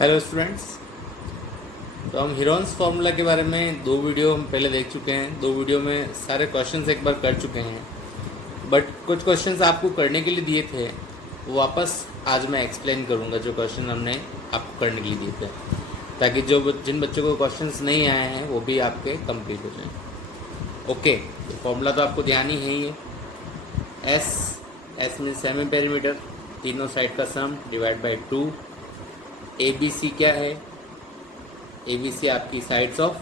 Hello students. तो हम Heron's formula के बारे में दो वीडियो हम पहले देख चुके हैं। दो वीडियो में सारे क्वेश्चंस एक बार कर चुके हैं, बट कुछ क्वेश्चंस आपको करने के लिए दिए थे वो वापस आज मैं एक्सप्लेन करूंगा, जो क्वेश्चन हमने आपको करने के लिए दिए थे, ताकि जिन बच्चों को क्वेश्चंस नहीं आए हैं वो भी आपके कंप्लीट हो जाएं। ओके, तो फार्मूला तो आपको ध्यान ही है ही है। एस मीन सेमी पेरीमीटर, तीनों साइड का sum divide by 2। A B C क्या है? ए बी सी आपकी साइड्स ऑफ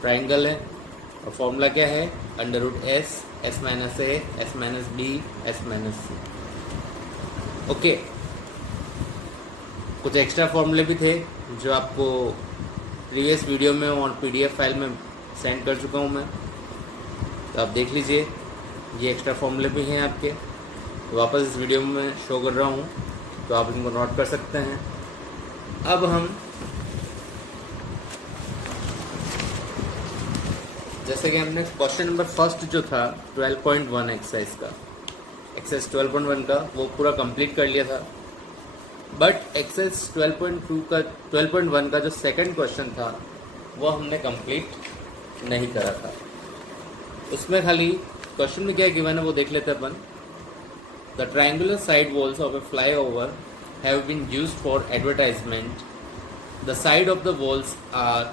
ट्राइंगल है। और फॉर्मूला क्या है? Under root S, S minus A, S minus B, S minus C. Okay, कुछ एक्स्ट्रा फॉर्मूले भी थे जो आपको प्रीवियस वीडियो में और पीडीएफ फाइल में सेंड कर चुका हूँ मैं, तो आप देख लीजिए। ये एक्स्ट्रा फॉर्मूले भी हैं आपके, तो वापस इस वीडियो में शो कर रहा हूँ, तो आप इनको नोट कर सकते हैं। अब हम जैसे कि हमने क्वेश्चन नंबर फर्स्ट जो था 12.1 एक्सरसाइज 12.1 का वो पूरा कंप्लीट कर लिया था, बट एक्सरसाइज 12.1 का जो सेकंड क्वेश्चन था वो हमने कंप्लीट नहीं करा था। उसमें खाली क्वेश्चन में क्या गिवन है वो देख लेते अपन। The triangular side walls of a flyover have been used for advertisement. The side of the walls are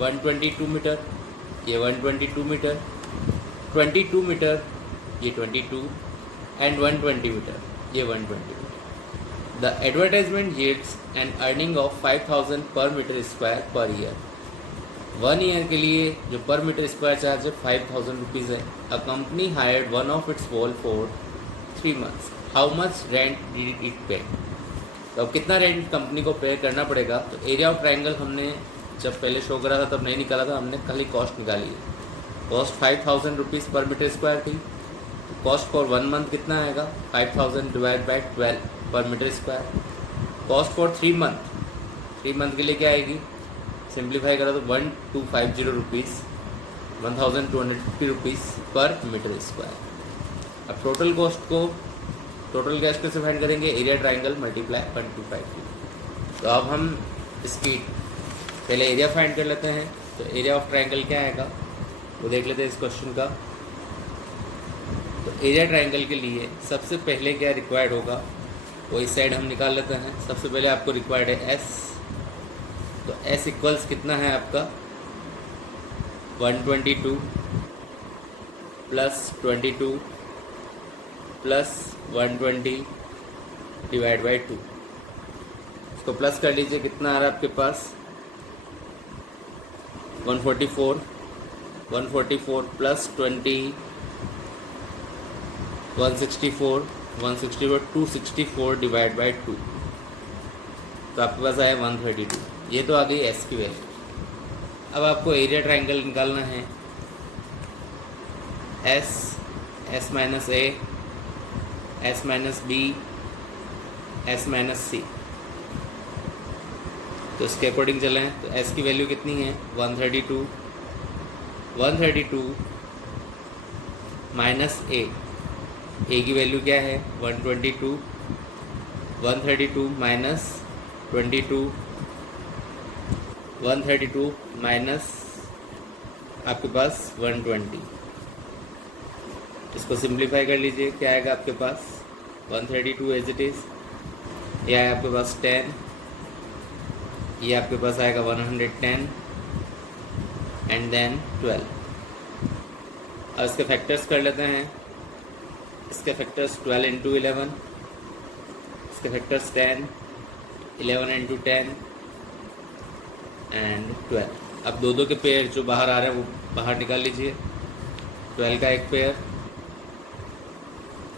122 metre, ये 122 मीटर, 22 मीटर, ये 22, and 120 मीटर, ये 120 metre. The advertisement yields an earning of 5,000 per meter square per year. 1 year के लिए जो पर metre square charge है 5,000 rupees है। A company hired one of its wall for 3 months. How much rent did it pay? तो अब कितना rent company को पे करना पड़ेगा? तो एरिया ऑफ ट्रायंगल हमने जब पहले शो करा था तब नहीं निकाला था, हमने खाली कॉस्ट निकाली है। Cost 5,000 rupees per metre square थी, तो कॉस्ट फॉर 1 मंथ कितना आएगा? 5,000 divide by 12 per metre square. Cost for 3 month के लिए क्या आएगी? सिंप्लीफाई करा तो 1250 rupees, 1250 rupees per metre square. अब टोटल कॉस्ट को टोटल कैश कैसे फाइंड करेंगे? Area triangle multiply 1,250। तो अब हम इसकी पहले एरिया फाइंड कर लेते हैं। तो एरिया ऑफ ट्राइंगल क्या आएगा वो देख लेते हैं इस क्वेश्चन का। तो एरिया ट्राइंगल के लिए सबसे पहले क्या रिक्वायर्ड होगा वो इस साइड हम निकाल लेते हैं। सबसे पहले आपको रिक्वायर्ड है एस, तो एस इक्वल्स कितना है आपका? 122 प्लस 22 प्लस 120 डिवाइड बाई 2। इसको प्लस कर लीजिए, कितना आ रहा है आपके पास? 144 प्लस 20 164 264 डिवाइड बाई 2, तो आपके पास आया 132। ये तो आ गई एस की वैल्यू। अब आपको एरिया ट्राइंगल निकालना है। S minus A, S minus B, S minus C. तो इसके अकॉर्डिंग चलें तो एस की वैल्यू कितनी है? 132 माइनस ए की वैल्यू क्या है? 122 माइनस 22, 132 माइनस आपके पास 120। इसको सिंप्लीफाई कर लीजिए, क्या आएगा आपके पास? 132 एज इट इज़, ये आया आपके पास 10, ये आपके पास आएगा 110 एंड देन 12। अब इसके फैक्टर्स कर लेते हैं। इसके फैक्टर्स 12 इंटू 11, इसके फैक्टर्स 10, 11 इंटू 10 एंड 12। अब दो के पेयर जो बाहर आ रहा है वो बाहर निकाल लीजिए। 12 का एक पेयर,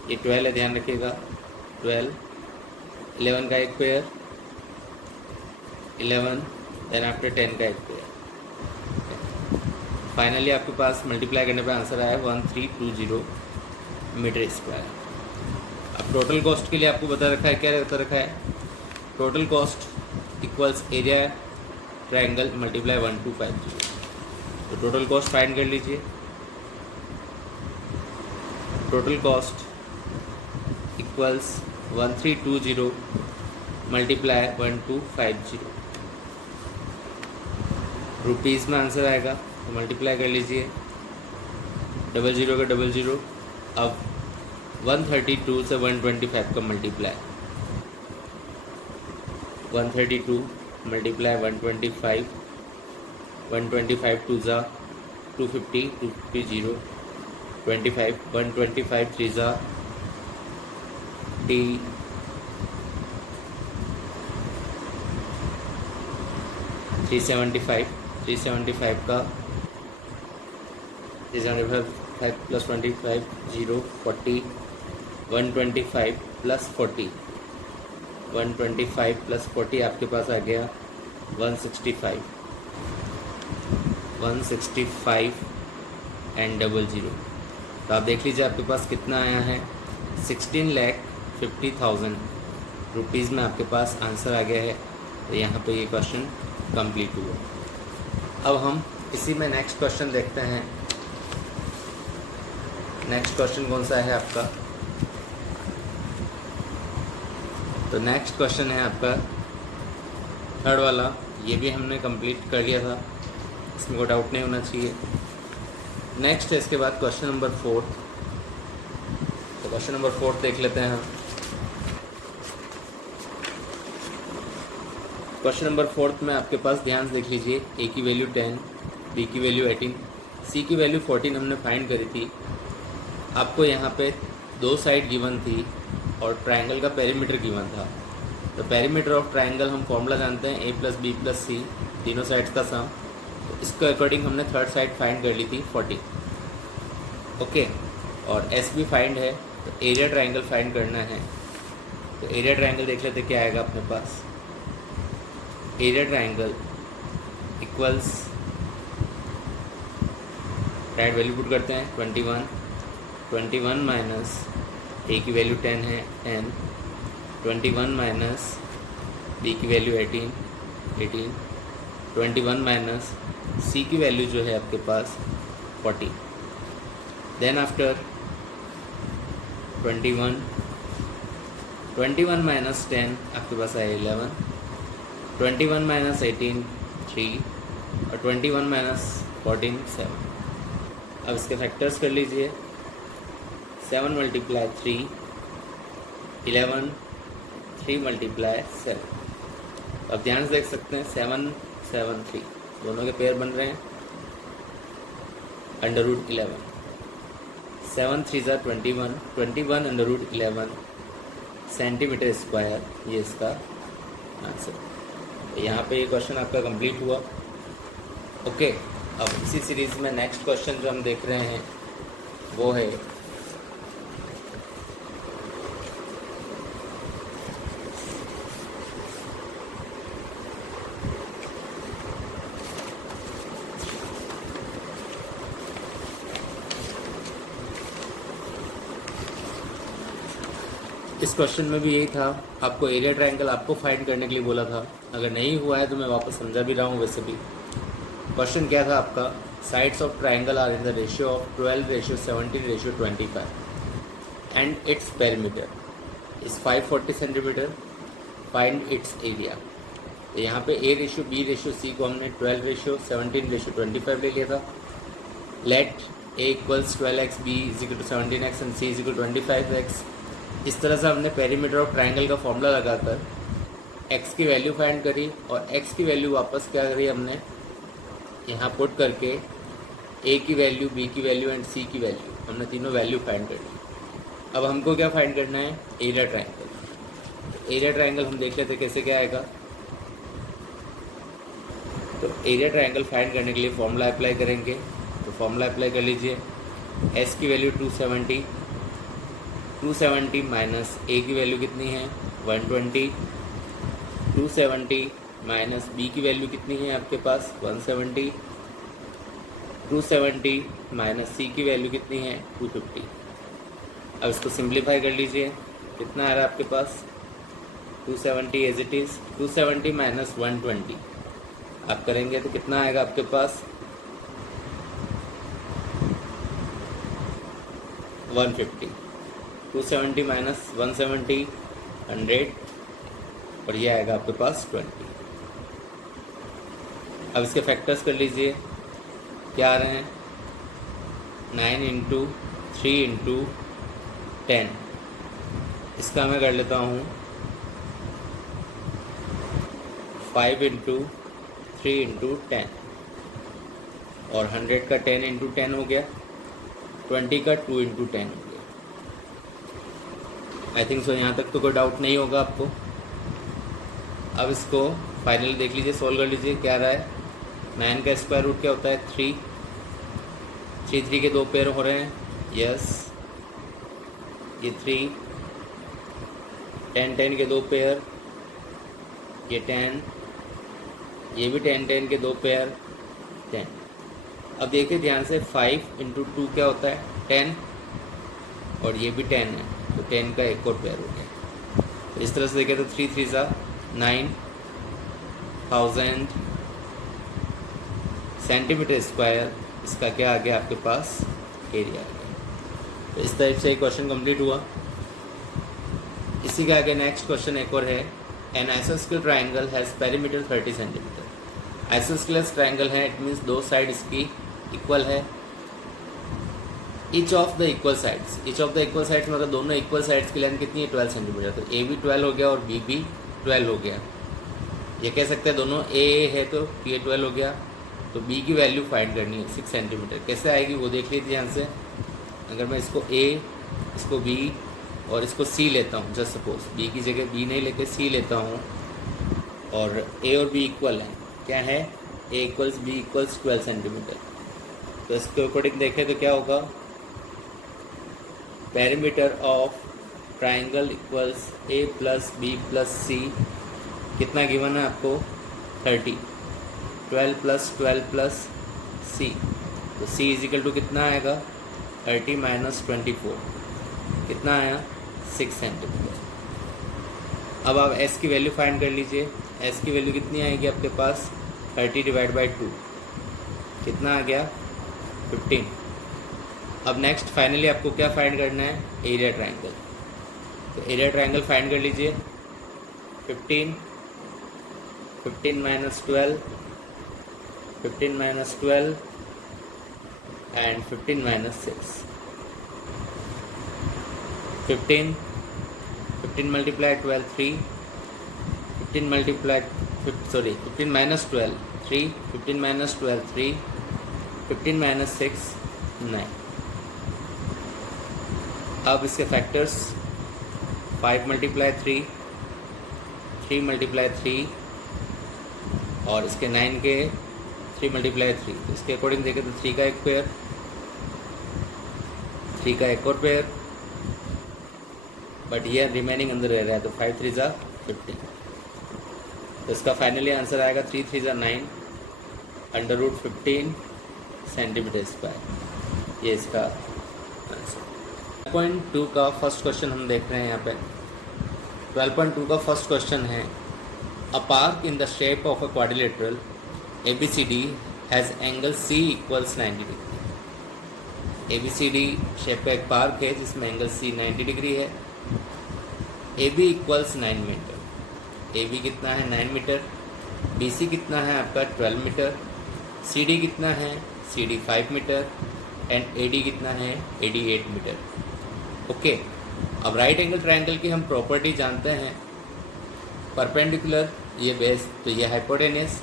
ये 12 है, ध्यान रखिएगा 12, 11 का एक पेयर 11, देन आफ्टर 10 का एक पेयर। फाइनली आपके पास मल्टीप्लाई करने पे आंसर आया 1320 मीटर स्क्वायर। अब टोटल कॉस्ट के लिए आपको बता रखा है, क्या बता रखा है? Total cost equals area triangle multiply 1250। तो टोटल कॉस्ट फाइंड कर लीजिए। Total cost equals 1320 multiply 1250 rupees में आंसर आएगा, तो मल्टीप्लाई कर लीजिए, 00 का 00। अब 132 से 125 का मल्टीप्लाई, 132 मल्टीप्लाई 125, 125 टू ज़ा 250, 250 0, 25, 125 3 ज़ा टी 375, 375 का 375 प्लस 25 0, 40, 125 प्लस 40, 125 प्लस 40 आपके पास आ गया 165, 165 एंड 00। तो आप देख लीजिए आपके पास कितना आया है, 16,50,000 रुपीज़ में आपके पास आंसर आ गया है। तो यहाँ पे ये क्वेश्चन कंप्लीट हुआ। अब हम इसी में नेक्स्ट क्वेश्चन देखते हैं। नेक्स्ट क्वेश्चन कौन सा है आपका? तो नेक्स्ट क्वेश्चन है आपका थर्ड वाला। ये भी हमने कंप्लीट कर लिया था, इसमें कोई डाउट नहीं होना चाहिए। नेक्स्ट है इसके बाद क्वेश्चन नंबर 4। तो क्वेश्चन नंबर 4 देख लेते हैं हम। क्वेश्चन नंबर 4 में आपके पास ध्यान से देख लीजिए, ए की वैल्यू 10, बी की वैल्यू 18, सी की वैल्यू 14 हमने फाइंड करी थी। आपको यहाँ पे दो साइड गिवन थी और ट्रायंगल का पेरीमीटर गिवन था। तो पेरीमीटर ऑफ ट्रायंगल हम फॉर्मूला जानते हैं, a प्लस बी प्लस सी, तीनों साइड्स का सम। तो इसके अकॉर्डिंग हमने थर्ड साइड फाइंड कर ली थी 40। ओके, और एस भी फाइंड है, तो एरिया ट्रायंगल फाइंड करना है। तो एरिया ट्रायंगल देख लेते क्या आएगा अपने पास। Area triangle equals, direct value put करते हैं, 21 माइनस ए की वैल्यू 10 है 10, 21 माइनस बी की वैल्यू 18, 21 माइनस सी की वैल्यू जो है आपके पास 40। देन आफ्टर 21 माइनस 10 आपके पास आया 11, 21 माइनस 18 3, और 21 माइनस 14 7। अब इसके फैक्टर्स कर लीजिए, 7 मल्टीप्लाई 3 11, 3 मल्टीप्लाई 7। अब ध्यान से देख सकते हैं 7 7 3 दोनों के पेयर बन रहे हैं, अंडर रूट 11, 7 3 ज़ा 21, 21 अंडर रूट 11 सेंटीमीटर स्क्वायर, ये इसका आंसर। तो यहाँ पे ये क्वेश्चन आपका कंप्लीट हुआ। ओके, अब इसी सीरीज़ में नेक्स्ट क्वेश्चन जो हम देख रहे हैं वो है इस क्वेश्चन में भी यही था, आपको एरिया ट्रायंगल आपको फाइंड करने के लिए बोला था। अगर नहीं हुआ है तो मैं वापस समझा भी रहा हूँ। वैसे भी क्वेश्चन क्या था आपका, sides of triangle are in the ratio of 12:17:25 and its perimeter is 540 centimetre, find its area. तो यहाँ पे A ratio B ratio C को हमने 12:17:25 ले लिया था। Let A equals 12x, B is equal to 17x and C is equal to 25x। इस तरह से हमने पेरीमीटर ऑफ ट्रायंगल का फॉर्मूला लगाकर x की वैल्यू फाइंड करी और x की वैल्यू वापस क्या करी हमने यहाँ पुट करके a की वैल्यू, b की वैल्यू एंड c की वैल्यू, हमने तीनों वैल्यू फाइंड कर ली। अब हमको क्या फाइंड करना है, एरिया ट्रायंगल। एरिया ट्रायंगल हम देख लेते कैसे क्या आएगा। तो एरिया ट्रायंगल फाइंड करने के लिए फॉर्मूला अप्लाई करेंगे। तो फॉर्मूला अप्लाई कर लीजिए, s की वैल्यू 270 माइनस ए की वैल्यू कितनी है 120, 270 माइनस बी की वैल्यू कितनी है आपके पास 170, 270 माइनस सी की वैल्यू कितनी है 250। अब इसको सिंप्लीफाई कर लीजिए, कितना आ रहा है आपके पास 270 एज इट इज़, 270 माइनस 120 आप करेंगे तो कितना आएगा आपके पास 150। 270 माइनस 170 100, और ये आएगा आपके पास 20। अब इसके फैक्टर्स कर लीजिए, क्या आ रहे हैं 9 इंटू 3 इंटू 10। इसका मैं कर लेता हूँ 5 इंटू 3 इंटू 10, और 100 का 10 इंटू 10 हो गया, 20 का 2 इंटू 10 हो गया। आई थिंक सो यहाँ तक तो कोई डाउट नहीं होगा आपको। अब इसको फाइनली देख लीजिए, सोल्व कर लीजिए, क्या रहा है 9 का स्क्वायर रूट क्या होता है 3, 3 के 2 पेयर हो रहे हैं, यस ये 3, 10 के 2 पेयर, ये 10, ये भी 10 के 2 पेयर 10। अब देखिए ध्यान से 5 इंटू 2 क्या होता है 10, और ये भी 10 है, तो 10 का एक और पेयर हो गया। तो इस तरह से देखें तो 3 3 सा 9000 सेंटीमीटर स्क्वायर, इसका क्या आ गया आपके पास एरिया आ गया। तो इस तरह से एक क्वेश्चन कंप्लीट हुआ। इसी के आगे नेक्स्ट क्वेश्चन एक और है, एन आइसोस्केल triangle has perimeter 30 centimetre. Isosceles triangle है, इट मीन्स दो साइड इसकी इक्वल है। Each of the equal sides, each of the equal sides मतलब दोनों इक्वल साइड्स की लेंथ कितनी है 12 सेंटीमीटर। तो ए भी 12 हो गया और बी भी 12 हो गया। ये कह सकते हैं दोनों ए है तो ये 12 हो गया, तो बी की वैल्यू फाइंड करनी है 6 सेंटीमीटर। कैसे आएगी वो देख लीजिए ध्यान से। अगर मैं इसको ए, इसको बी और इसको सी लेता हूँ, जस्ट सपोज बी की जगह बी नहीं लेके सी लेता हूँ, और ए और बी इक्वल है, क्या है A equals B equals 12 centimetre. तो इसके अकॉर्डिंग देखें तो क्या होगा, perimeter of triangle equals A plus B plus C, कितना गिवन है आपको 30, 12 प्लस सी, तो सी इजिकल टू कितना आएगा 30 माइनस 24, कितना आया 6 सेंटीमीटर। अब आप एस की वैल्यू फाइंड कर लीजिए। एस की वैल्यू कितनी आएगी आपके पास 30 डिवाइड बाई 2, कितना आ गया 15। अब नेक्स्ट फाइनली आपको क्या फाइंड करना है, एरिया ट्राइंगल। तो एरिया ट्राइंगल फाइंड कर लीजिए। 15 minus 12, 15 minus 12 and 15 minus 6, 15 multiply 12 3, 15 multiply 15 minus 12 3, 15 minus 12 3, 15 minus 6 9। अब इसके फैक्टर्स 5 मल्टीप्लाई 3, 3 मल्टीप्लाई 3 और इसके 9 के 3 मल्टीप्लाई 3। तो इसके अकॉर्डिंग देखें तो 3 का एक पेयर, 3 का एक और पेयर, बट ये रिमेनिंग अंदर रह रहा है, तो 5 3 ज़ा 15। तो इसका फाइनली आंसर आएगा 3 3 ज़ा 9 अंडर रूट 15 सेंटीमीटर स्क्वायर। ये इसका आंसर। 12.2 का फर्स्ट क्वेश्चन हम देख रहे हैं यहाँ पे। 12.2 का फर्स्ट क्वेश्चन है, a park in the shape of a quadrilateral ABCD has angle C equals 90 degree. ABCD shape का एक पार्क है जिसमें एंगल C 90 डिग्री है। AB इक्वल्स 9 मीटर, AB कितना है 9 मीटर, BC कितना है आपका 12 मीटर, CD कितना है CD 5 मीटर एंड AD कितना है AD 8 मीटर। ओके, अब राइट एंगल ट्रायंगल की हम प्रॉपर्टी जानते हैं, परपेंडिकुलर ये बेस, तो ये हाइपोटेनस।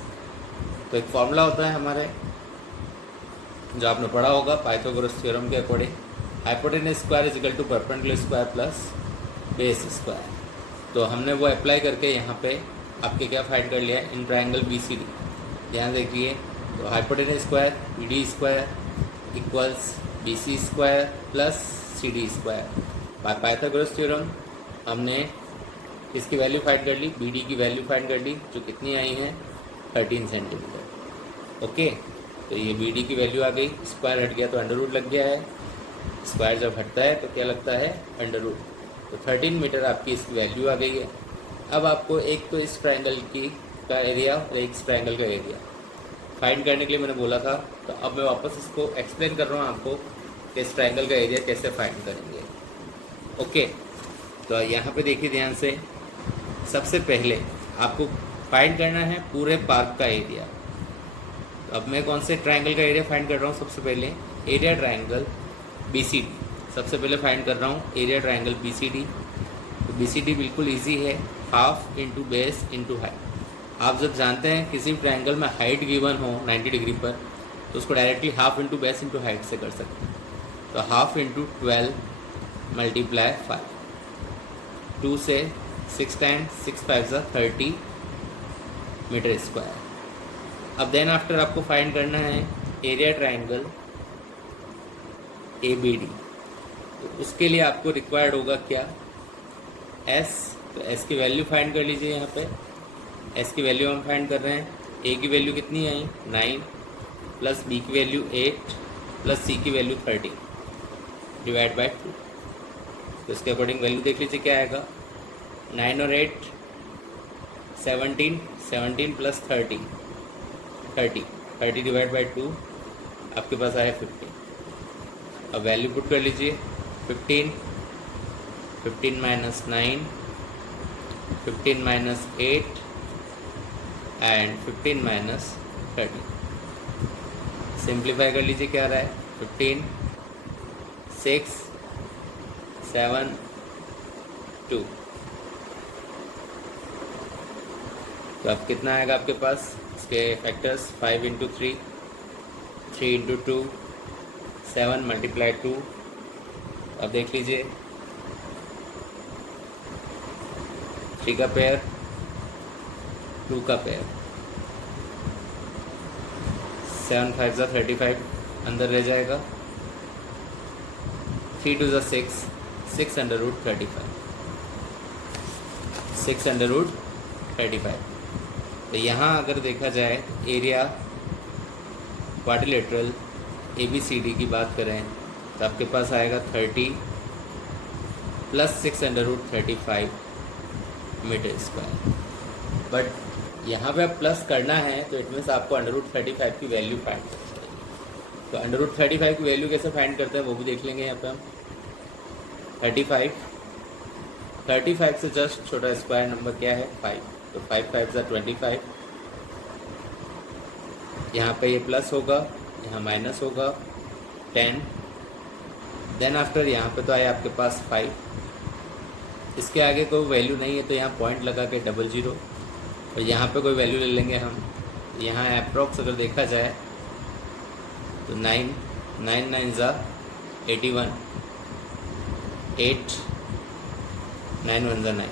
तो एक फॉर्मूला होता है हमारे जो आपने पढ़ा होगा पाइथागोरस थ्योरम के according, hypotenuse square is equal to perpendicular square plus base square. तो हमने वो अप्लाई करके यहाँ पे आपके क्या फाइंड कर लिया इन ट्रायंगल BCD। ध्यान देखिए, तो hypotenuse square BD square equals BC square plus CD square. By Pythagoras theorem हमने इसकी वैल्यू फाइंड कर ली, BD की वैल्यू फाइंड कर ली जो कितनी आई है 13 सेंटीमीटर। ओके, तो ये BD की वैल्यू आ गई, स्क्वायर हट गया तो अंडर रूट लग गया है, स्क्वायर जब हटता है तो क्या लगता है अंडर रूट। तो 13 मीटर आपकी इसकी वैल्यू आ गई है। अब आपको एक तो इस ट्रायंगल की का एरिया और एक इस ट्रायंगल का एरिया फाइंड करने के लिए मैंने बोला था, तो अब मैं वापस इसको एक्सप्लेन कर रहा हूँ आपको कि इस ट्रायंगल का एरिया कैसे फाइंड करेंगे। ओके, तो यहाँ पे देखिए ध्यान से, सबसे पहले आपको फाइंड करना है पूरे पार्क का एरिया। तो अब मैं कौन से ट्रायंगल का एरिया फाइंड कर रहा हूँ? सबसे पहले एरिया ट्रायंगल BCD। सबसे पहले फाइंड कर रहा हूँ एरिया ट्रायंगल BCD। तो BCD बिल्कुल इजी है, half into base into height. आप जब जानते हैं किसी भी ट्रायंगल में हाइट गिवन हो 90 डिग्री पर, तो उसको directly half into base into height से कर सकते हैं। तो हाफ इंटू 12 मल्टीप्लाई 5, 2 से 6 टाइम्स 6 5 30 मीटर स्क्वायर। अब देन आफ्टर आपको फाइंड करना है एरिया ट्रायंगल ABD। तो उसके लिए आपको रिक्वायर्ड होगा क्या? S। तो S की वैल्यू फाइंड कर लीजिए। यहाँ पे S की वैल्यू हम फाइंड कर रहे हैं। A की वैल्यू कितनी आई? 9 प्लस B की वैल्यू 8 प्लस C की वैल्यू 30 डिवाइड बाय 2। तो इसके अकॉर्डिंग वैल्यू देख लीजिए क्या आएगा। 9 और 8 17, 17 प्लस 30 डिवाइड बाई 2, आपके पास आया 15। अब वैल्यू पुट कर लीजिए। 15 minus 9, 15 minus 8 and 15 minus 30। Simplify कर लीजिए क्या आ रहा है? 15, 6, 7, 2। तो अब कितना आएगा आपके पास? इसके फैक्टर्स 5 इंटू 3, 3 इंटू 2, 7 मल्टीप्लाई 2। अब देख लीजिए 3 का पेयर, 2 का पेयर, 7 5 ज़ा 35 अंदर रह जाएगा। 3 2 ज़ा 6, 6 अंडर रूट 35, 6 अंडर रूट 35। तो यहाँ अगर देखा जाए एरिया क्वाड्रिलेटरल ABCD की बात करें तो आपके पास आएगा 30 plus 6 under root 35 metre square. But यहाँ पे आप प्लस करना है तो इट मीन्स आपको अंडर रूट 35 की वैल्यू फाइंड करनी चाहिए। तो अंडर रूट 35 की वैल्यू कैसे फाइंड करते हैं वो भी देख लेंगे यहाँ पे हम। 35 से जस्ट छोटा स्क्वायर नंबर क्या है? 5। तो 5 5 ज़ा 25। यहाँ पे ये प्लस होगा, यहाँ माइनस होगा 10। देन आफ्टर यहाँ पे तो आया आपके पास 5। इसके आगे कोई वैल्यू नहीं है तो यहाँ पॉइंट लगा के 00। और यहाँ पे कोई वैल्यू ले लेंगे हम। यहाँ अप्रॉक्स अगर देखा जाए तो 9 9 ज़ा 81, 8 9 1 ज़ा 9।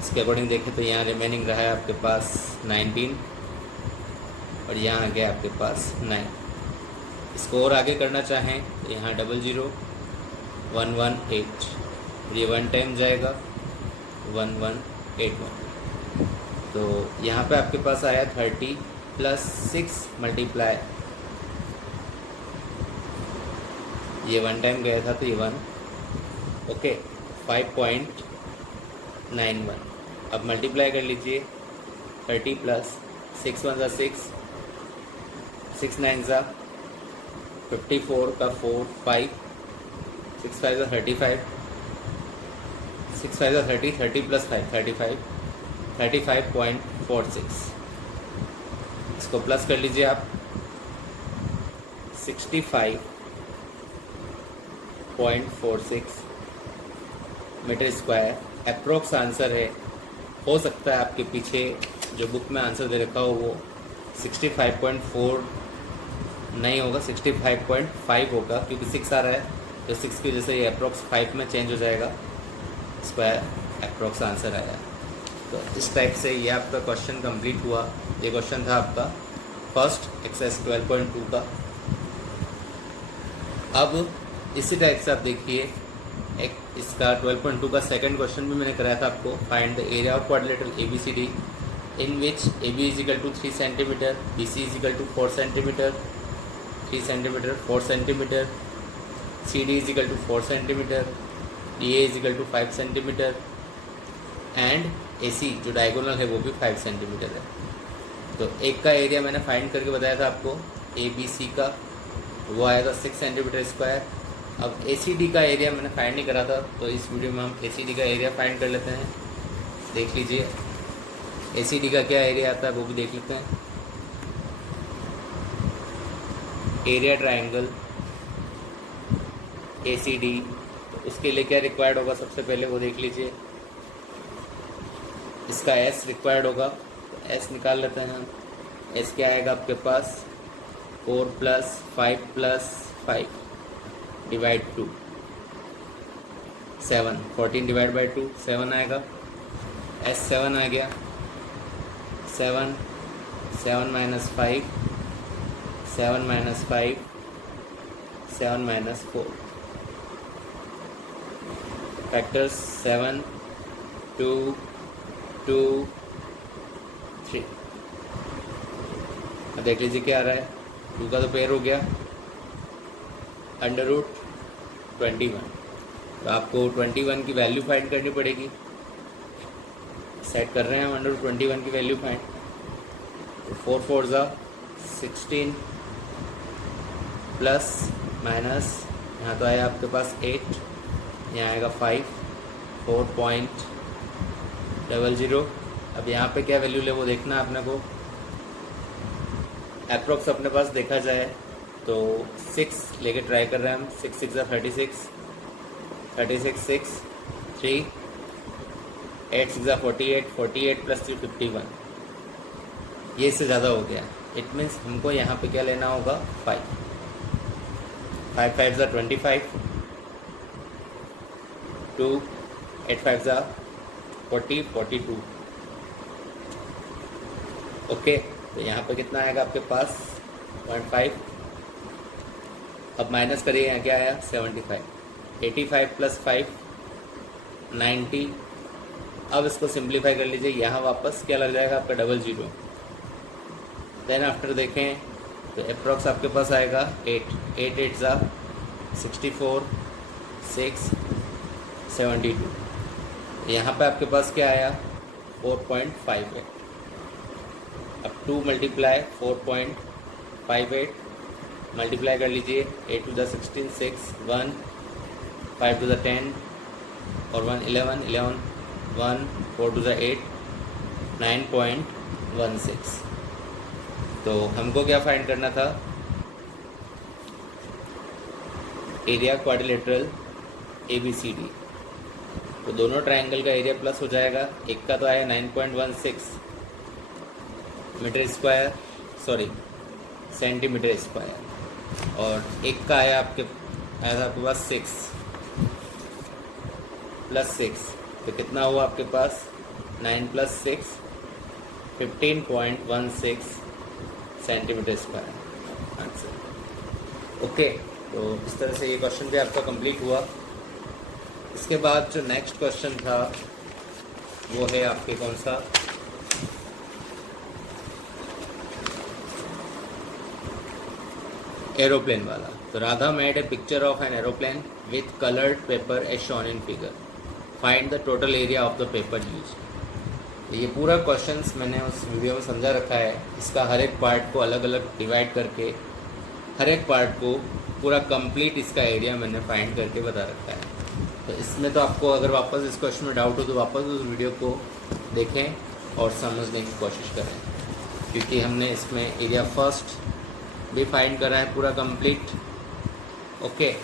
इसके अकॉर्डिंग देखें तो यहाँ रिमेनिंग रहा है आपके पास 19 और यहाँ आ गया आपके पास 9। इसको और आगे करना चाहें तो यहाँ 00 118, ये 1 टाइम जाएगा 1181। तो यहाँ पे आपके पास आया 30 प्लस 6 मल्टीप्लाई, ये 1 टाइम गया था तो ये 1, ओके 5.91। अब मल्टीप्लाई कर लीजिए 30 प्लस 6 1 ज़ा 6, 6 9 ज़ा 54 का 4 5, 6 5 ज़ा 35, 6 5 ज़ा 30, 30 प्लस 5 35, 35.46। इसको प्लस कर लीजिए आप 65.46 मीटर स्क्वायर अप्रोक्स आंसर है। हो सकता है आपके पीछे जो बुक में आंसर दे रखा हो वो 65.4 नहीं होगा, 65.5 होगा, क्योंकि 6 आ रहा है तो 6 की वजह से ये अप्रोक्स 5 में चेंज हो जाएगा, स्क्वायर अप्रोक्स आंसर आया। तो इस टाइप से ये आपका क्वेश्चन कंप्लीट हुआ। ये क्वेश्चन था आपका फर्स्ट एक्सरसाइज 12.2 का। अब इसी टाइप से आप देखिए एक इसका 12.2 का सेकंड क्वेश्चन भी मैंने कराया था आपको। Find the area of quadrilateral ABCD in which AB is equal to 3 centimetre, BC is equal to 4 centimetre, 3 centimetre 4 centimetre, CD is equal to 4 centimetre, DA is equal to 5 centimetre and AC जो diagonal है वो भी 5 centimetre है। तो एक का area मैंने find करके बताया था आपको ABC का, वो आएगा 6 सेंटीमीटर स्क्वायर। अब ACD का एरिया मैंने फाइंड नहीं करा था तो इस वीडियो में हम ACD का एरिया फाइंड कर लेते हैं। देख लीजिए। ACD का क्या एरिया आता है वो भी देख लेते हैं। एरिया ट्रायंगल ACD, तो उसके लिए क्या रिक्वायर्ड होगा सबसे पहले वो देख लीजिए। इसका S रिक्वायर्ड होगा, तो S निकाल लेते हैं हम। S क्या आएगा आपके पास 4 + 5 + 5 डिवाइड 2 7, 14 डिवाइड बाई 2 7 आएगा। S 7 आ गया। 7 7 - 5 7 - 5 7 - 4 फैक्टर्स 7 2 2 3। अब देख लीजिए क्या आ रहा है। 2 का तो पेयर हो गया √21। तो आपको 21 की वैल्यू फाइंड करनी पड़ेगी। सेट कर रहे हैं हम √21 की वैल्यू फाइंड। तो 4 4 16 प्लस माइनस यहाँ तो आया आपके पास 8, यहाँ आएगा 5 4.00। अब यहाँ पे क्या वैल्यू ले वो देखना है अपने को। अप्रोक्स अपने पास देखा जाए तो 6 लेके ट्राई कर रहे हैं हम। 6 6 36 36 6 3 8 6 48 48 + 3 51। ये इससे ज़्यादा हो गया। इट मीन्स हमको यहाँ पे क्या लेना होगा 5 5 5 25 2 8 5 40 42। ओके, तो यहाँ पे कितना आएगा आपके पास 0.5। अब माइनस करिए, यहाँ क्या आया 75। 85 + 5 90। अब इसको सिंप्लीफाई कर लीजिए। यहाँ वापस क्या लग जाएगा आपका 00। देन आफ्टर देखें तो अप्रॉक्स आपके पास आएगा 8 8 8 64 6 72। यहाँ पे आपके पास क्या आया 4.58। अब 2 × 4.58 मल्टीप्लाई कर लीजिए। 8 × 16 6 1 5 × 10 और 1 11 11 1 4 × 8 9.16। तो हमको क्या फाइंड करना था एरिया क्वाड्रिलेटरल ABCD। तो दोनों ट्रायंगल का एरिया प्लस हो जाएगा। एक का तो आया 9.16 metre square, sorry centimetre square, और एक का आया था आपके पास 6 + 6। तो कितना हुआ आपके पास 9 + 6 15.16 सेंटीमीटर स्क्वायर आंसर। ओके, तो इस तरह से ये क्वेश्चन भी आपका कंप्लीट हुआ। इसके बाद जो नेक्स्ट क्वेश्चन था वो है आपके कौन सा एरोप्लेन वाला। तो Radha made a picture of an aeroplane with coloured paper as shown in figure. Find the total area of the paper use. ये पूरा क्वेश्चंस मैंने उस वीडियो में समझा रखा है। इसका हर एक पार्ट को अलग अलग डिवाइड करके हर एक पार्ट को पूरा कंप्लीट इसका एरिया मैंने फाइंड करके बता रखा है। तो इसमें तो आपको अगर वापस इस क्वेश्चन में डाउट हो तो वापस उस वीडियो को देखें और समझने की कोशिश करें, क्योंकि हमने इसमें एरिया फर्स्ट भी फाइंड करा है पूरा कंप्लीट। ओके,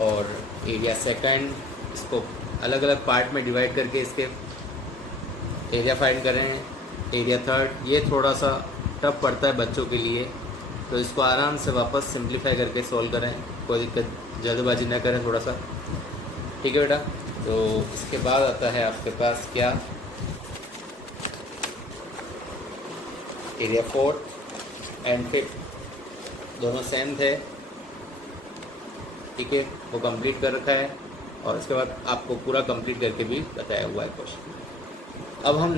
और एरिया सेकंड इसको अलग अलग पार्ट में डिवाइड करके इसके एरिया फाइंड करें। एरिया थर्ड ये थोड़ा सा टफ पड़ता है बच्चों के लिए, तो इसको आराम से वापस सिंप्लीफाई करके सॉल्व करें, कोई दिक्कत जल्दबाजी ना करें थोड़ा सा, ठीक है बेटा। तो इसके बाद आता है आपके पास क्या एरिया फोर्थ एंड फिफ्थ दोनों सेम थे, ठीक है, वो कंप्लीट कर रखा है और उसके बाद आपको पूरा कंप्लीट करके भी बताया हुआ है क्वेश्चन। अब हम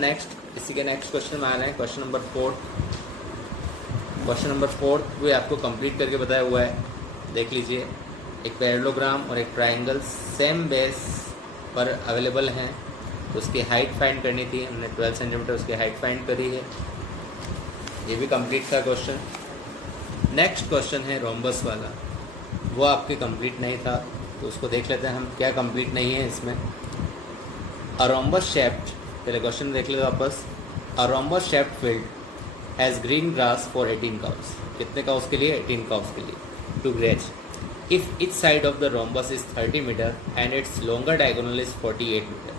इसी के नेक्स्ट क्वेश्चन में आ रहे हैं, क्वेश्चन नंबर 4। क्वेश्चन नंबर 4 भी आपको कंप्लीट करके बताया हुआ है। देख लीजिए, एक पैरेललोग्राम और एक ट्रायंगल सेम बेस पर अवेलेबल हैं, तो उसकी हाइट फाइंड करनी थी। हमने 12 सेंटीमीटर उसकी हाइट फाइंड करी है। ये भी कंप्लीट था क्वेश्चन। नेक्स्ट क्वेश्चन है रोम्बस वाला, वो आपके कंप्लीट नहीं था, तो उसको देख लेते हैं हम क्या कंप्लीट नहीं है इसमें। अ रोम्बस शेप्ड पहले क्वेश्चन देख लेते वापस। A rhombus shaped field has green grass for 18 cows. कितने काउस के लिए? 18 काउस के लिए। To graze if each side of the rhombus is 30 metre and its longer diagonal is 48 metre,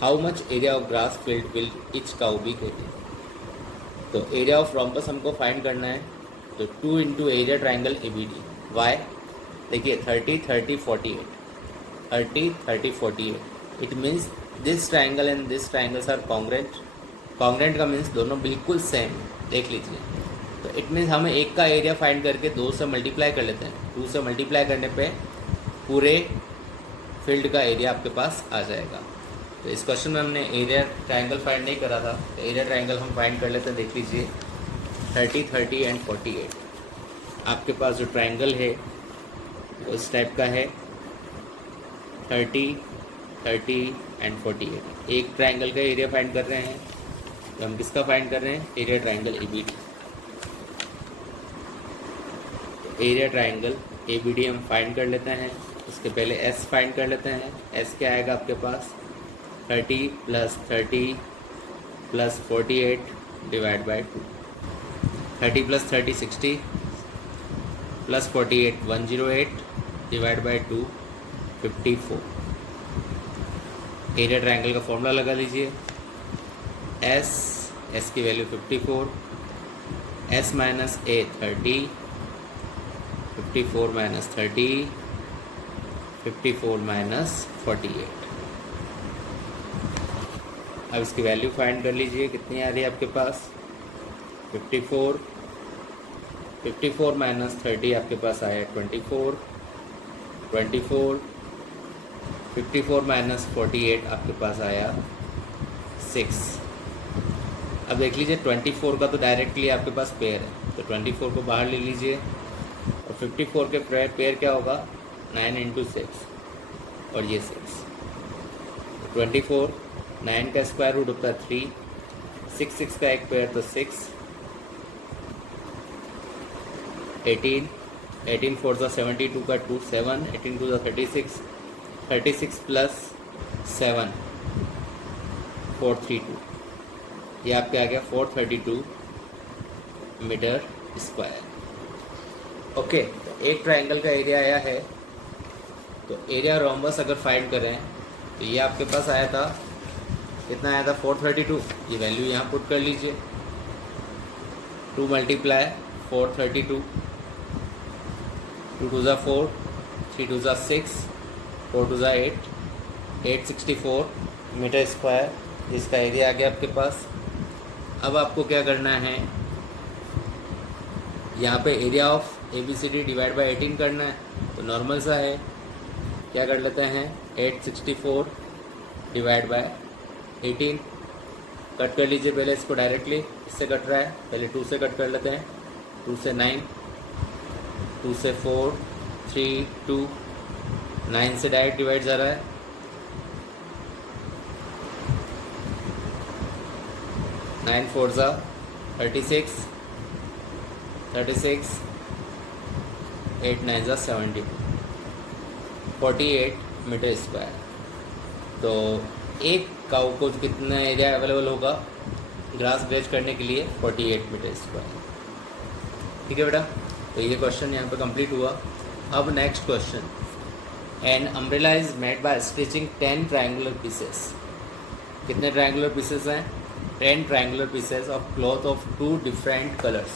how much area of grass field will each cow be getting. तो area of rhombus हमको find करना है, तो 2 into area triangle A B D. Why? देखिए 30 30 48, 30 30 48, it means this triangle and this triangles are congruent. Congruent का means दोनों बिल्कुल same, देख लीजिए। तो इट मीन्स हमें एक का एरिया फाइंड करके 2 से मल्टीप्लाई कर लेते हैं। 2 से मल्टीप्लाई करने पे पूरे फील्ड का एरिया आपके पास आ जाएगा। तो इस क्वेश्चन में हमने एरिया ट्राइंगल फाइंड नहीं करा था, तो एरिया ट्राइंगल हम फाइंड कर लेते हैं। देख लीजिए 30 30 एंड 48, आपके पास जो ट्राइंगल है वो इस टाइप का है, 30 30 एंड 48। एक ट्राइंगल का एरिया फाइंड कर रहे हैं, तो हम किसका फाइंड कर रहे हैं? Area triangle A B D. Area triangle A B D हम फाइंड कर लेते हैं। उसके पहले एस फाइंड कर लेते हैं। एस क्या आएगा आपके पास? 30 plus 30 plus 48 divide by 2। 30 plus 30 60 plus 48 108 divide by 2 54। Area triangle का फॉर्मूला लगा लीजिए। एस की वैल्यू 54, एस माइनस ए 30, 54 माइनस 30, 54 माइनस 48। अब इसकी वैल्यू फाइंड कर लीजिए, कितनी आ रही है आपके पास? 54, 54 माइनस 30 आपके पास आया 24, 24, 54 माइनस 48 आपके पास आया 6। अब देख लीजिए 24 का तो डायरेक्टली आपके पास पेयर है, तो 24 को बाहर ले लीजिए और 54 के पेयर क्या होगा? 9 इंटू 6 और ये 6। 24, 9 का स्क्वायर रूट होता है 3, 6 6 का एक पेयर तो 6, 18, 18 4 ज़ा 72 का 2 7, 18 2 ज़ा 36, 36 प्लस 7 432, ये आपके आ गया 432 मीटर स्क्वायर। ओके, तो एक ट्राइंगल का एरिया आया है, तो एरिया रोम्बस अगर फाइंड करें तो ये आपके पास आया था, कितना आया था? 432। ये वैल्यू यहाँ पुट कर लीजिए। 2 मल्टीप्लाई 432, 2 2 ज़ा 4, 3 2 ज़ा 6, 4 2 ज़ा 8, 864 मीटर स्क्वायर, जिसका एरिया आ गया आपके पास। अब आपको क्या करना है, यहाँ पे area of A B C D divide by 18 करना है, तो नॉर्मल सा है, क्या कर लेते हैं? 864 डिवाइड बाय 18, कट कर लीजिए। पहले इसको डायरेक्टली, इससे कट रहा है, पहले 2 से कट कर लेते हैं। 2 से 9, 2 से 4 3 2, 9 से डायरेक्ट डिवाइड जा रहा है। 9 4 ज़ा 36, 36, 8 9 ज़ा 70, 48 मीटर स्क्वायर। तो एक काऊ को कितना एरिया अवेलेबल होगा ग्रास ग्रेज करने के लिए? 48 मीटर स्क्वायर। ठीक है बेटा, तो ये क्वेश्चन यहाँ पे कंप्लीट हुआ। अब next question, an umbrella is made by stitching 10 triangular pieces. कितने ट्रायंगुलर पीसेस हैं? 10 triangular pieces of cloth of 2 different colors,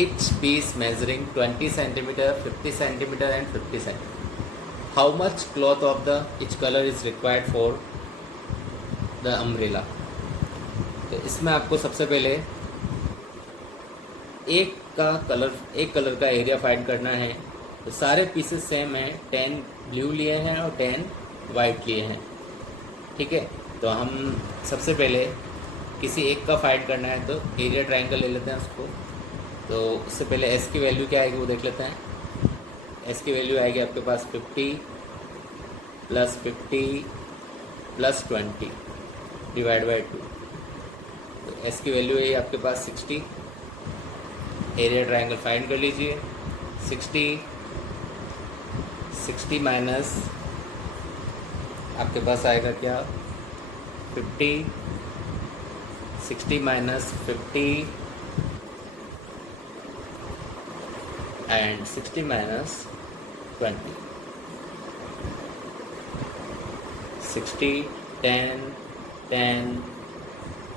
each piece measuring 20 centimeter, 50 centimeter and 50 centimeter. How much cloth of the each color is required for the umbrella? तो इसमें आपको सबसे पहले एक colour का area find करना है। तो सारे पीसेस सेम हैं, 10 ब्लू लिए हैं और 10 वाइट लिए हैं। ठीक है, तो हम सबसे पहले किसी एक का फाइंड करना है, तो एरिया ट्रायंगल ले लेते हैं उसको। तो उससे पहले एस की वैल्यू क्या आएगी वो देख लेते हैं। एस की वैल्यू आएगी आपके पास 50 प्लस 50 प्लस 20 डिवाइड बाई 2। तो एस की वैल्यू है आपके पास 60। एरिया ट्रायंगल फाइंड कर लीजिए। 60 माइनस आपके पास आएगा क्या? 50, 60 minus 50 and 60 minus 20. 60, 10, 10,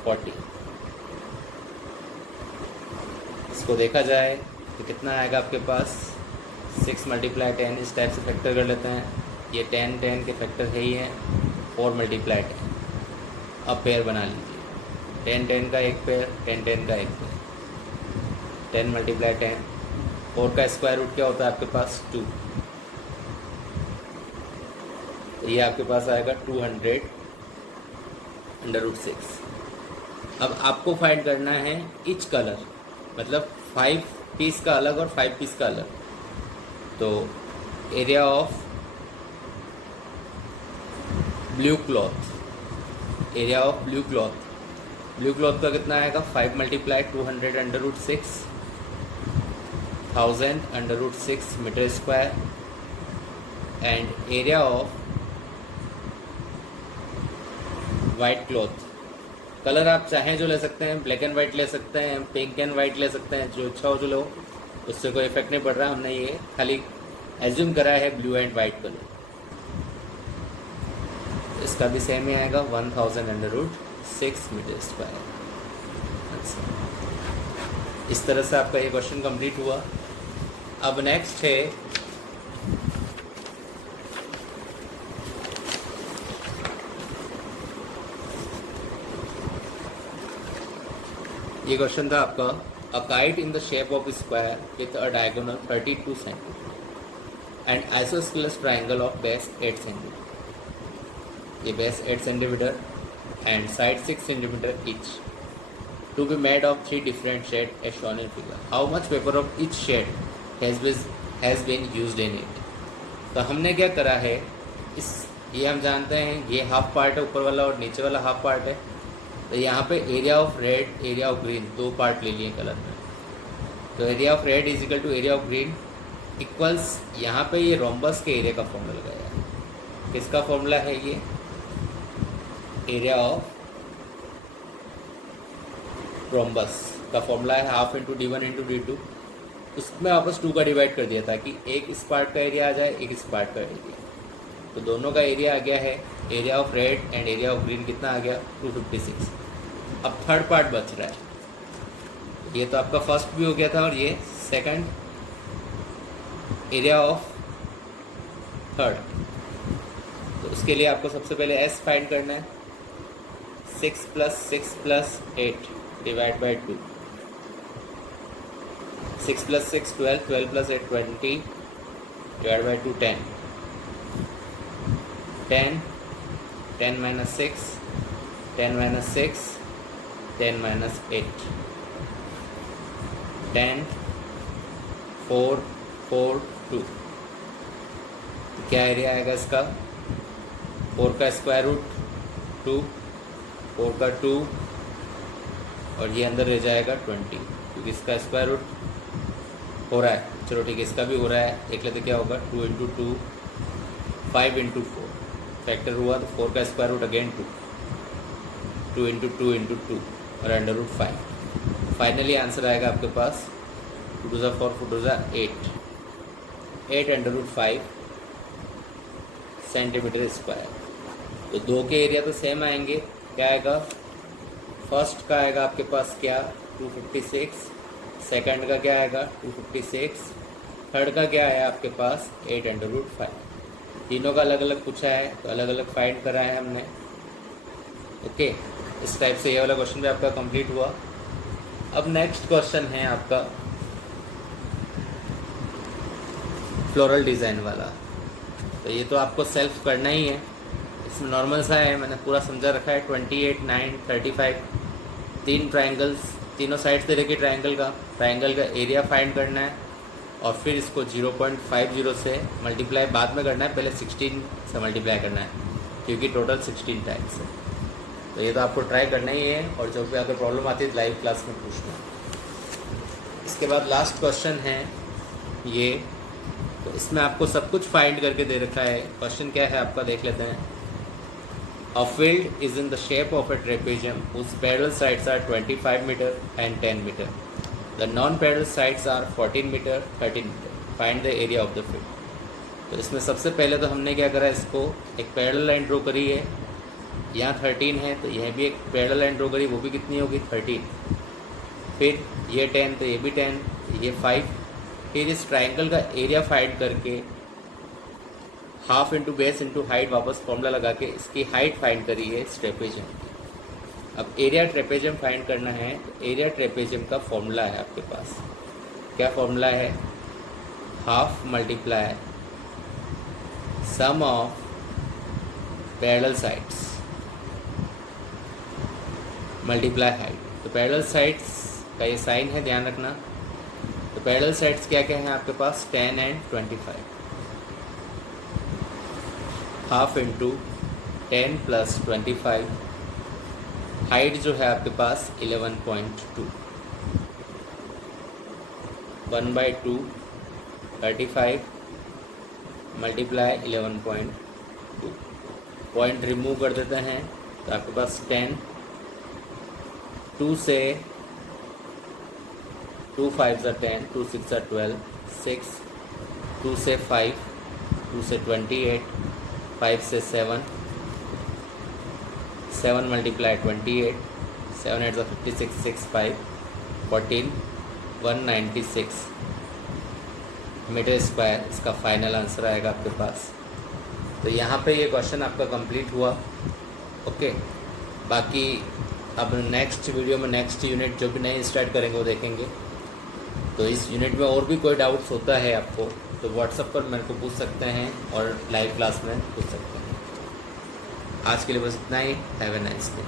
40. इसको देखा जाए तो कितना आएगा आपके पास, 6 मल्टीप्लाई 10 इस टाइप से फैक्टर कर लेते हैं। ये 10 10 के फैक्टर है ही हैं, 4 मल्टीप्लाई 10। अब पेयर बना लीजिए, 10 10 का एक पेयर, 10 10 का एक पेयर, 10 मल्टीप्लाई 10, 4 का स्क्वायर रूट क्या होता है आपके पास, 2। तो ये आपके पास आएगा 200√6। अब आपको फाइंड करना है ईच कलर, मतलब 5 पीस का अलग और 5 पीस का अलग। तो area of blue cloth, area of blue cloth का कितना आएगा, 5 multiply 200√6, 1000√6 metre square. And area of white cloth, colour आप चाहें जो ले सकते हैं, ब्लैक एंड वाइट ले सकते हैं, पिंक एंड वाइट ले सकते हैं, जो इच्छा हो जो लो, उससे कोई इफेक्ट नहीं पड़ रहा। हमने ये खाली एज्यूम करा है ब्लू एंड वाइट कलर। इसका भी सेम ही आएगा 1000√6 मीटर स्क्वायर। इस तरह से आपका ये क्वेश्चन कंप्लीट हुआ। अब नेक्स्ट है ये क्वेश्चन था आपका, a kite in the shape of square with a diagonal 32 centimetre and isosceles triangle of base 8 centimetre. ये base 8 centimetre and side 6 centimetre each, to be made of 3 different shade as shown in figure. How much paper of each shade has been used in it. तो हमने क्या करा है, ये हम जानते हैं ये हाफ पार्ट है ऊपर वाला और नीचे वाला हाफ पार्ट है। तो यहाँ पे area of red, area of green, 2 part ले लिए कलर में। तो area of red is equal to area of green equals, यहाँ पे ये रोम्बस के एरिया का फॉर्मूला लगाया है। किसका फॉर्मूला है ये, एरिया ऑफ रोम्बस का फॉर्मूला है half into d1 into d2। उसमें वापस 2 का डिवाइड कर दिया ताकि एक इस पार्ट का एरिया आ जाए, एक इस पार्ट का एरिया। तो दोनों का एरिया आ गया है, area of red and area of green कितना आ गया, 256। अब थर्ड पार्ट बच रहा है, ये तो आपका फर्स्ट भी हो गया था और ये सेकंड, एरिया ऑफ थर्ड। तो उसके लिए आपको सबसे पहले एस फाइंड करना है, 6 + 6 + 8 डिवाइड बाई 2, 6 + 6 12, 12 + 8 20 डिवाइड बाई 2 10, 10, 10 - 6, 10 - 6, 10 - 8, 10, 4, 4, 2। क्या एरिया आएगा इसका, 4 का स्क्वायर रूट 2, 4 का 2 और ये अंदर रह जाएगा 20, क्योंकि इसका स्क्वायर रूट हो रहा है। चलो ठीक है, इसका भी हो रहा है, देख लेते क्या होगा, 2 × 2 5 × 4 फैक्टर हुआ तो 4 का स्क्वायर रूट अगेन 2, 2 × 2 × 2 और √5। फाइनली आंसर आएगा आपके पास 2 × 4, 4 × 8, 8 √5 सेंटीमीटर स्क्वायर। तो 2 के एरिया तो सेम आएंगे, क्या आएगा, फर्स्ट का आएगा आपके पास क्या, 256, सेकंड का क्या आएगा 256, थर्ड का क्या आया आपके पास 8 √5। तीनों का अलग अलग पूछा है तो अलग अलग फाइंड करा है हमने। ओके, इस टाइप से ये वाला क्वेश्चन भी आपका कंप्लीट हुआ। अब नेक्स्ट क्वेश्चन है आपका फ्लोरल डिज़ाइन वाला। तो ये तो आपको सेल्फ करना ही है, इसमें नॉर्मल सा है, मैंने पूरा समझा रखा है। 28, 9, 35 3 ट्राइंगल्स, तीनों साइड से लेके ट्राइंगल का एरिया फाइंड करना है और फिर इसको 0.50 से मल्टीप्लाई बाद में करना है, पहले 16 से मल्टीप्लाई करना है क्योंकि टोटल 16 टाइम्स है। तो ये तो आपको ट्राई करना ही है और जो भी अगर प्रॉब्लम आती है लाइव क्लास में पूछना। इसके बाद लास्ट क्वेश्चन है ये, तो इसमें आपको सब कुछ फाइंड करके दे रखा है। क्वेश्चन क्या है आपका देख लेते हैं। A field is in the shape of a trapezium whose parallel sides are 25 meter and 10 meter. The non-parallel sides are 14 meter, 13 meter. Find the area of the field. तो इसमें सबसे पहले तो हमने क्या करा, इसको एक पैरेलल लाइन ड्रॉ करी है, यहाँ 13 है तो यह भी एक पैरेलल लाइन ड्रॉ करी, वो भी कितनी होगी 13, फिर ये 10 तो ये भी 10, ये 5, फिर इस ट्राइंगल का एरिया फाइंड करके half into base into height वापस फॉर्मूला लगा के इसकी हाइट फाइंड करी है इस ट्रेपेजियम की। अब एरिया ट्रेपेजियम फाइंड करना है, तो एरिया ट्रेपेजियम का फॉर्मूला है आपके पास, क्या फॉर्मूला है, half multiply sum of parallel sides multiply height. तो पैरेलल साइड्स का ये साइन है, ध्यान रखना। तो पैरेलल साइड्स क्या क्या हैं आपके पास, 10 and 25, half into 10 plus 25, height जो है आपके पास 11.2, 1/2 35 मल्टीप्लाई 11.2, पॉइंट रिमूव कर देते हैं तो आपके पास 10, 2 से 2 5 ज़ा 10, 2 6 ज़ा 12, 6, 2 से 5, 2 से 28, 5 से 7, 7 मल्टीप्लाई 28, 7 8 56, 6 5 14, 196 मीटर स्क्वायर इसका फाइनल आंसर आएगा आपके पास। तो यहाँ पे ये क्वेश्चन आपका कंप्लीट हुआ। ओके, बाकी अब नेक्स्ट वीडियो में नेक्स्ट यूनिट जो भी नए स्टार्ट करेंगे वो देखेंगे। तो इस यूनिट में और भी कोई डाउट्स होता है आपको तो व्हाट्सएप पर मेरे को पूछ सकते हैं और लाइव क्लास में पूछ सकते हैं। आज के लिए बस इतना ही। Have a nice day.